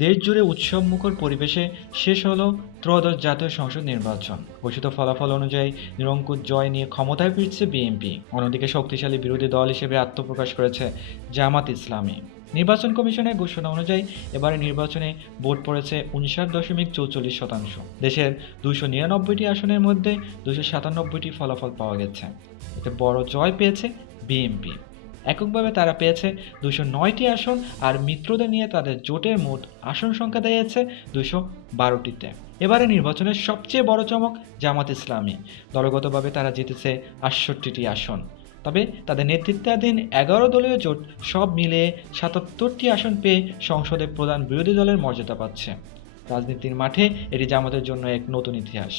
দেশজুড়ে উৎসবমুখর পরিবেশে শেষ হলো ত্রয়োদশ জাতীয় সংসদ নির্বাচন। ঘোষিত ফলাফল অনুযায়ী নিরঙ্কুশ জয় নিয়ে ক্ষমতায় ফিরছে বিএনপি। অন্যদিকে শক্তিশালী বিরোধী দল হিসেবে আত্মপ্রকাশ করেছে জামাত ইসলামী। নির্বাচন কমিশনের ঘোষণা অনুযায়ী এবারে নির্বাচনে ভোট পড়েছে 59.44%। দেশের 299টি আসনের মধ্যে 297টি ফলাফল পাওয়া গেছে। এতে বড় জয় পেয়েছে বিএনপি। এককভাবে তারা পেয়েছে 209টি আসন, আর মিত্রদের নিয়ে তাদের জোটের মোট আসন সংখ্যা দাঁড়িয়েছে 212টিতে। এবারে নির্বাচনের সবচেয়ে বড় চমক জামাত ইসলামী। দলগতভাবে তারা জিতেছে 68টি আসন। তবে তাদের নেতৃত্বাধীন 11 দলীয় জোট সব মিলিয়ে 77টি আসন পেয়ে সংসদে প্রধান বিরোধী দলের মর্যাদা পাচ্ছে। রাজনীতির মাঠে এটি জামাতের জন্য এক নতুন ইতিহাস।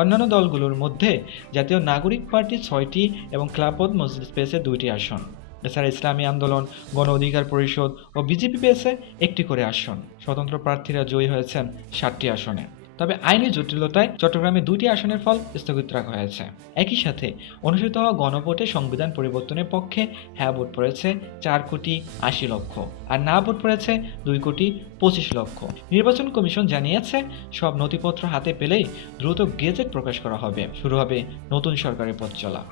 অন্যান্য দলগুলোর মধ্যে জাতীয় নাগরিক পার্টি 6টি এবং খেলাফত মজলিস পেয়েছে 2টি আসন। এছাড়া ইসলামী আন্দোলন, গণ অধিকার পরিষদ ও বিজেপি পেয়েছে 1টি করে আসন। স্বতন্ত্র প্রার্থীরা জয়ী হয়েছেন 7টি আসনে। তবে আইনি জটিলতায় চট্টগ্রামে 2টি আসনের ফল স্থগিত রাখা হয়েছে। একই সাথে অনুষ্ঠিত হওয়া গণভোটে সংবিধান পরিবর্তনের পক্ষে হ্যাঁ ভোট পড়েছে 4,80,00,000, আর না ভোট পড়েছে 2,25,00,000। নির্বাচন কমিশন জানিয়েছে, সব নথিপত্র হাতে পেলেই দ্রুত গেজেট প্রকাশ করা হবে। শুরু হবে নতুন সরকারের পথ চলা।